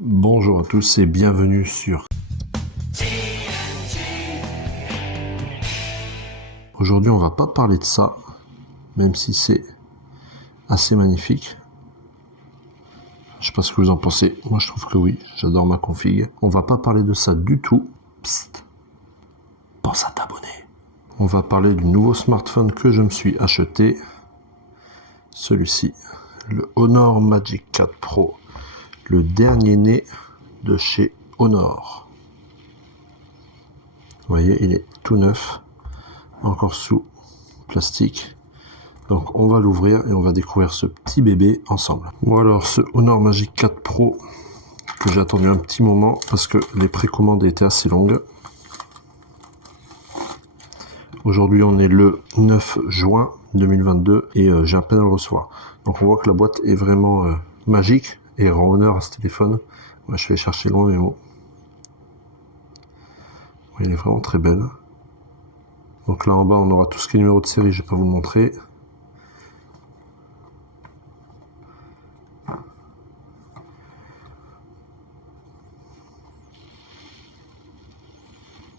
Bonjour à tous et bienvenue sur... Aujourd'hui on va pas parler de ça, même si c'est assez magnifique. Je sais pas ce que vous en pensez, moi je trouve que oui, j'adore ma config. On va pas parler de ça du tout. Psst, pense à t'abonner. On va parler du nouveau smartphone que je me suis acheté. Celui-ci, le Honor Magic 4 Pro, le dernier né de chez Honor. Vous voyez, il est tout neuf, encore sous plastique. Donc on va l'ouvrir et on va découvrir ce petit bébé ensemble. Bon alors, ce Honor Magic 4 Pro que j'ai attendu un petit moment parce que les précommandes étaient assez longues. Aujourd'hui on est le 9 juin 2022 et j'ai à peine à le recevoir. Donc on voit que la boîte est vraiment magique et rend honneur à ce téléphone. Ouais, je vais chercher loin mes mots. Ouais, il est vraiment très belle. Donc là en bas on aura tout ce qui est numéro de série, je vais pas vous le montrer.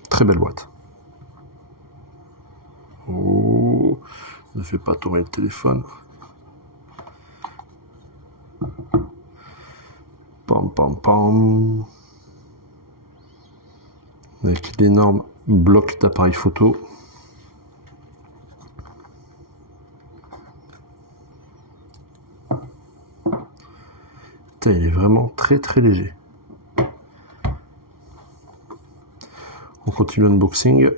Très belle boîte. Oh, ne fais pas tomber le téléphone. Pam pam pam. Avec l'énorme bloc d'appareil photo. Putain, il est vraiment très très léger. On continue l'unboxing.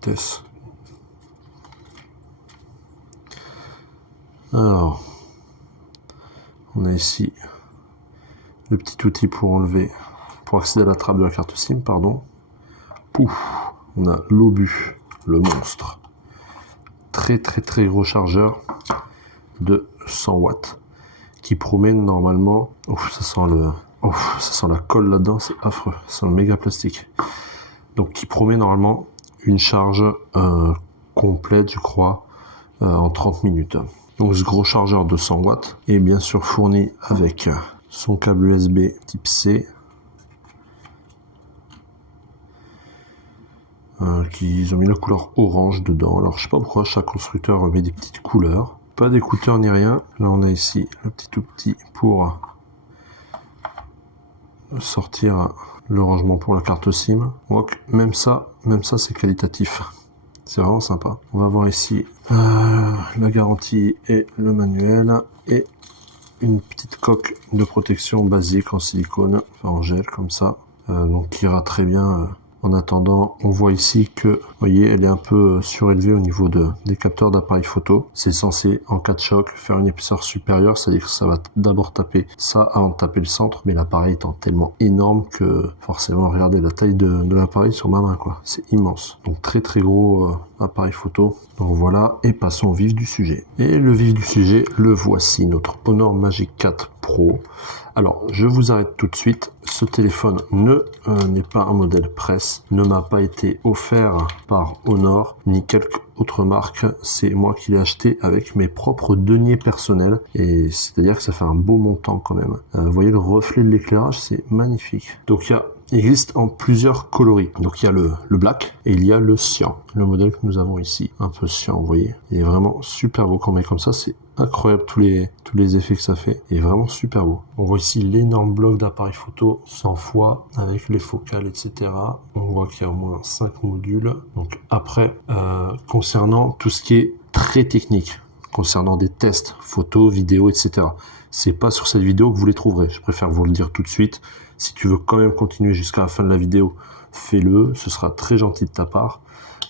Qu'est-ce ? Alors, on a ici le petit outil pour enlever, pour accéder à la trappe de la carte SIM, pardon. Pouf, on a l'obus, le monstre. Très très très gros chargeur de 100 watts qui promet normalement... Ouf, ça sent la colle là-dedans, c'est affreux, ça sent le méga plastique. Donc qui promet normalement une charge complète, je crois, en 30 minutes. Donc ce gros chargeur de 100 watts est bien sûr fourni avec son câble USB type C, qu'ils ont mis la couleur orange dedans. Alors je sais pas pourquoi chaque constructeur met des petites couleurs. Pas d'écouteurs ni rien. Là on a ici le petit tout petit pour sortir le rangement pour la carte SIM. On voit que même ça c'est qualitatif. C'est vraiment sympa. On va voir ici la garantie et le manuel et une petite coque de protection basique en silicone, enfin en gel comme ça, donc qui ira très bien. En attendant, on voit ici que, vous voyez, elle est un peu surélevée au niveau des capteurs d'appareil photo. C'est censé, en cas de choc, faire une épaisseur supérieure, c'est-à-dire que ça va d'abord taper ça avant de taper le centre, mais l'appareil étant tellement énorme que, forcément, regardez la taille de l'appareil sur ma main, quoi. C'est immense. Donc très très gros appareil photo. Donc voilà, et passons au vif du sujet. Et le vif du sujet, le voici, notre Honor Magic 4 Pro. Alors, je vous arrête tout de suite. Ce téléphone n'est pas un modèle presse, ne m'a pas été offert par Honor, ni quelque autre marque. C'est moi qui l'ai acheté avec mes propres deniers personnels. Et c'est-à-dire que ça fait un beau montant quand même. Vous voyez le reflet de l'éclairage, c'est magnifique. Donc il existe en plusieurs coloris. Donc il y a le black et il y a le cyan. Le modèle que nous avons ici, un peu cyan, vous voyez. Il est vraiment super beau quand on met comme ça, c'est incroyable tous les effets que ça fait. Il est vraiment super beau. On voit ici l'énorme bloc d'appareil photo 100 fois avec les focales, etc. On voit qu'il y a au moins 5 modules. Donc après, concernant tout ce qui est très technique, concernant des tests, photos, vidéos, etc. C'est pas sur cette vidéo que vous les trouverez. Je préfère vous le dire tout de suite. Si tu veux quand même continuer jusqu'à la fin de la vidéo, fais-le. Ce sera très gentil de ta part.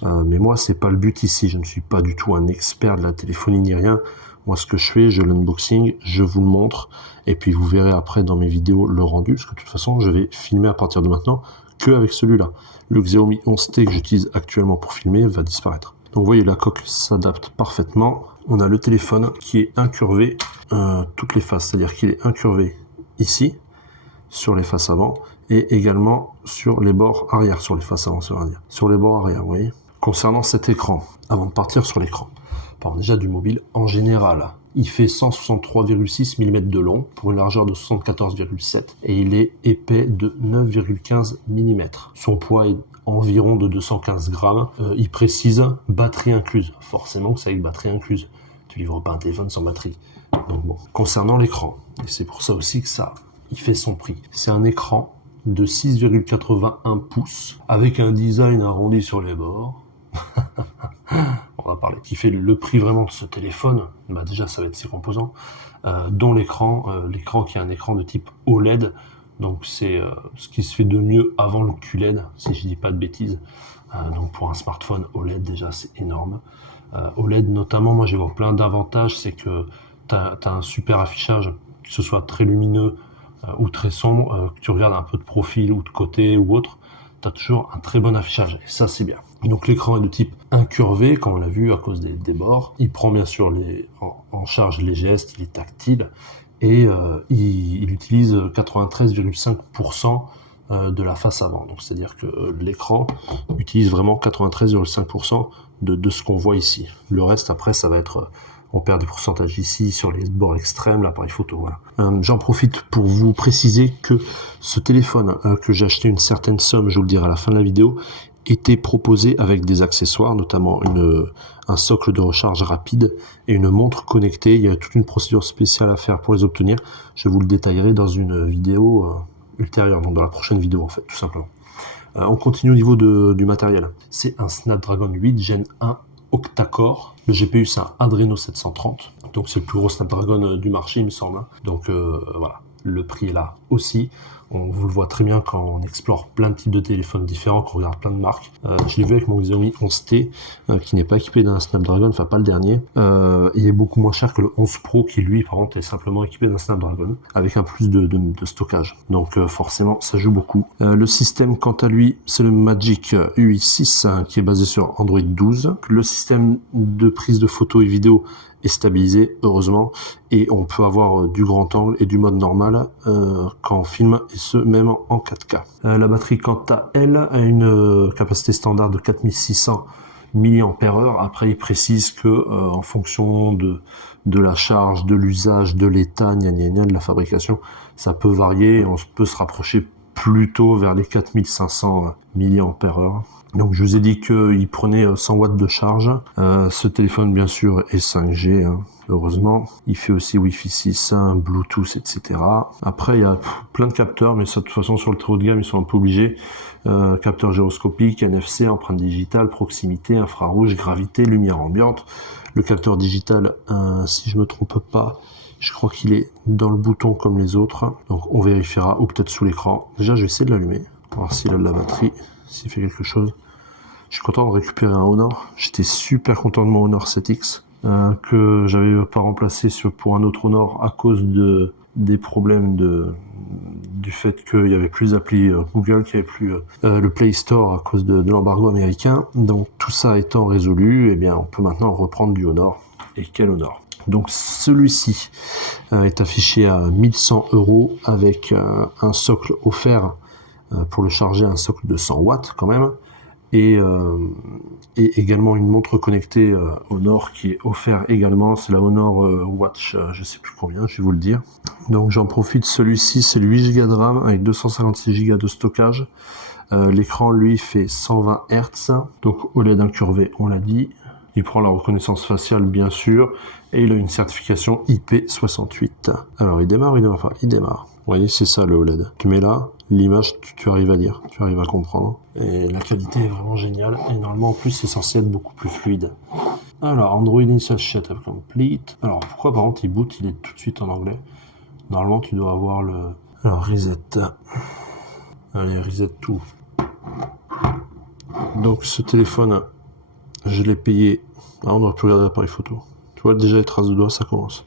Mais moi, c'est pas le but ici. Je ne suis pas du tout un expert de la téléphonie ni rien. Moi, ce que je fais, je l'unboxing, je vous le montre. Et puis, vous verrez après dans mes vidéos le rendu. Parce que de toute façon, je vais filmer à partir de maintenant que avec celui-là. Le Xiaomi 11T que j'utilise actuellement pour filmer va disparaître. Donc, vous voyez, la coque s'adapte parfaitement. On a le téléphone qui est incurvé toutes les faces. C'est-à-dire qu'il est incurvé ici, sur les faces avant, et également sur les bords arrière, sur les faces avant, sur les bords arrière, vous voyez. Concernant cet écran, avant de partir sur l'écran, parlons déjà du mobile en général. Il fait 163,6 mm de long pour une largeur de 74,7 et il est épais de 9,15 mm. Son poids est environ de 215 grammes. Il précise batterie incluse. Forcément que c'est avec batterie incluse. Tu livres pas un téléphone sans batterie. Donc bon. Concernant l'écran, et c'est pour ça aussi que ça, il fait son prix. C'est un écran de 6,81 pouces avec un design arrondi sur les bords. On va parler. Qui fait le prix vraiment de ce téléphone, bah déjà ça va être ses composants, dont l'écran qui est un écran de type OLED, donc c'est ce qui se fait de mieux avant le QLED, si je dis pas de bêtises. Donc pour un smartphone OLED déjà c'est énorme. OLED notamment, moi j'ai voir plein d'avantages, c'est que tu as un super affichage, que ce soit très lumineux ou très sombre, que tu regardes un peu de profil ou de côté ou autre, tu as toujours un très bon affichage, et ça c'est bien. Donc l'écran est de type incurvé, comme on l'a vu à cause des bords. Il prend bien sûr en charge les gestes, il est tactile, et il utilise 93,5% de la face avant. Donc c'est-à-dire que l'écran utilise vraiment 93,5% de ce qu'on voit ici. Le reste après ça va être... on perd des pourcentages ici sur les bords extrêmes, l'appareil photo, voilà. J'en profite pour vous préciser que ce téléphone que j'ai acheté une certaine somme, je vous le dirai à la fin de la vidéo, était proposé avec des accessoires, notamment un socle de recharge rapide et une montre connectée. Il y a toute une procédure spéciale à faire pour les obtenir. Je vous le détaillerai dans une vidéo ultérieure, donc dans la prochaine vidéo en fait, tout simplement. On continue au niveau du matériel. C'est un Snapdragon 8 Gen 1 octa-core. Le GPU c'est un Adreno 730, donc c'est le plus gros Snapdragon du marché il me semble. Donc voilà, le prix est là aussi. On vous le voit très bien quand on explore plein de types de téléphones différents, qu'on regarde plein de marques. Je l'ai vu avec mon Xiaomi 11T, qui n'est pas équipé d'un Snapdragon, enfin pas le dernier. Il est beaucoup moins cher que le 11 Pro, qui lui, par contre, est simplement équipé d'un Snapdragon, avec un plus de stockage. Donc forcément, ça joue beaucoup. Le système, quant à lui, c'est le Magic UI 6, qui est basé sur Android 12. Le système de prise de photos et vidéo est stabilisé, heureusement, et on peut avoir du grand angle et du mode normal quand on filme, et ce même en 4K. La batterie, quant à elle, a une capacité standard de 4600 mAh. Après, il précise que en fonction de la charge, de l'usage, de l'état, de la fabrication, ça peut varier, et on peut se rapprocher plutôt vers les 4500 mAh. Donc je vous ai dit qu'il prenait 100 watts de charge. Ce téléphone bien sûr est 5G, heureusement. Il fait aussi Wi-Fi 6, Bluetooth, etc. Après il y a plein de capteurs, mais ça de toute façon sur le très haut de gamme ils sont un peu obligés. Capteur gyroscopique, NFC, empreinte digitale, proximité, infrarouge, gravité, lumière ambiante. Le capteur digital, si je me trompe pas, je crois qu'il est dans le bouton comme les autres. Donc on vérifiera, ou peut-être sous l'écran. Déjà je vais essayer de l'allumer, voir s'il a de la batterie. S'il fait quelque chose. Je suis content de récupérer un Honor. J'étais super content de mon Honor 7X que j'avais pas remplacé pour un autre Honor à cause des problèmes du fait qu'il y avait plus d'appli Google, qu'il y avait plus le Play Store à cause de l'embargo américain. Donc tout ça étant résolu, eh bien on peut maintenant reprendre du Honor. Et quel Honor! Donc celui-ci est affiché à 1100 € avec un socle offert. Pour le charger, un socle de 100 watts quand même, et également une montre connectée Honor qui est offert également, c'est la Honor Watch, je sais plus combien, je vais vous le dire. Donc j'en profite, celui-ci c'est le 8 Go de RAM avec 256 Go de stockage. L'écran lui fait 120 Hz, donc OLED incurvé, on l'a dit. Il prend la reconnaissance faciale bien sûr, et il a une certification IP68. Alors il démarre ou il démarre pas? Il démarre. Vous voyez, c'est ça le OLED. Tu mets là, l'image, tu arrives à lire, tu arrives à comprendre. Et la qualité est vraiment géniale. Et normalement, en plus, c'est censé être beaucoup plus fluide. Alors, Android Initial Setup Complete. Alors, pourquoi par contre, il boot, il est tout de suite en anglais? Normalement, tu dois avoir le... Alors, reset. Allez, reset tout. Donc, ce téléphone, je l'ai payé... Ah, on aurait pu regarder l'appareil photo. Tu vois, déjà les traces de doigts, ça commence.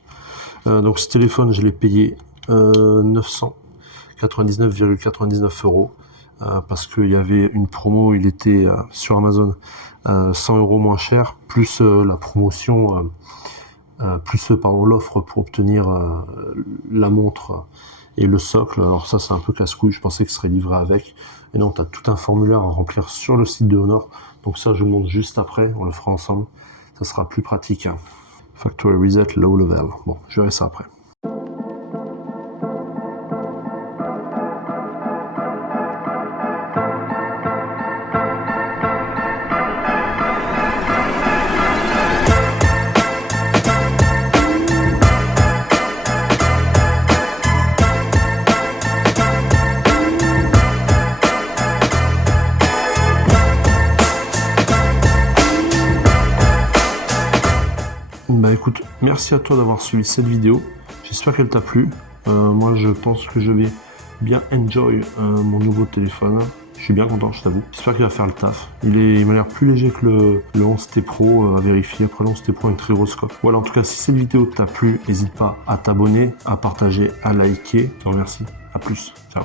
Donc, ce téléphone, je l'ai payé 999,99 € parce qu'il y avait une promo, il était sur Amazon 100 € moins cher, plus la promotion, l'offre pour obtenir la montre et le socle. Alors ça c'est un peu casse-couille, je pensais que ce serait livré avec, et non, tu as tout un formulaire à remplir sur le site de Honor, donc ça je vous montre juste après, on le fera ensemble, ça sera plus pratique. Factory Reset Low Level. Bon, je verrai ça après. Bah écoute, merci à toi d'avoir suivi cette vidéo. J'espère qu'elle t'a plu. Moi je pense que je vais bien enjoy mon nouveau téléphone. Je suis bien content, je t'avoue. J'espère qu'il va faire le taf. Il m'a l'air plus léger que le 11T Pro à vérifier. Après le 11T Pro a une très grosse coque. Voilà, en tout cas, si cette vidéo t'a plu, n'hésite pas à t'abonner, à partager, à liker. Je te remercie. À plus. Ciao.